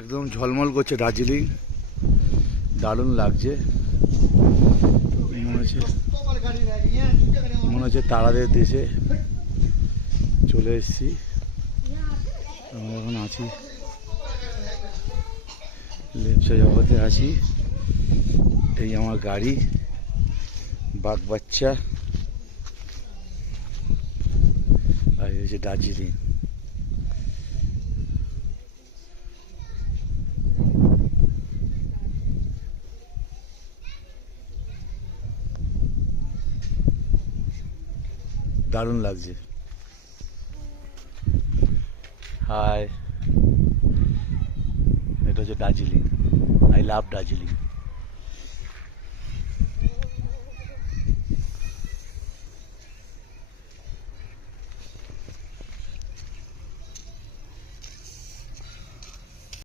একদম ঝলমল করছে দার্জিলিং, দারুণ লাগছে। মনে হচ্ছে তারাদের দেশে চলে এসেছি। আমরা এখন আছি লেপচা জগতে আছি। এই আমার গাড়ি, বাঘ বাচ্চা, আর এই হচ্ছে দার্জিলিং। দারুণ লাগছে। হাই, এটা হচ্ছে দার্জিলিং। I love Darjeeling.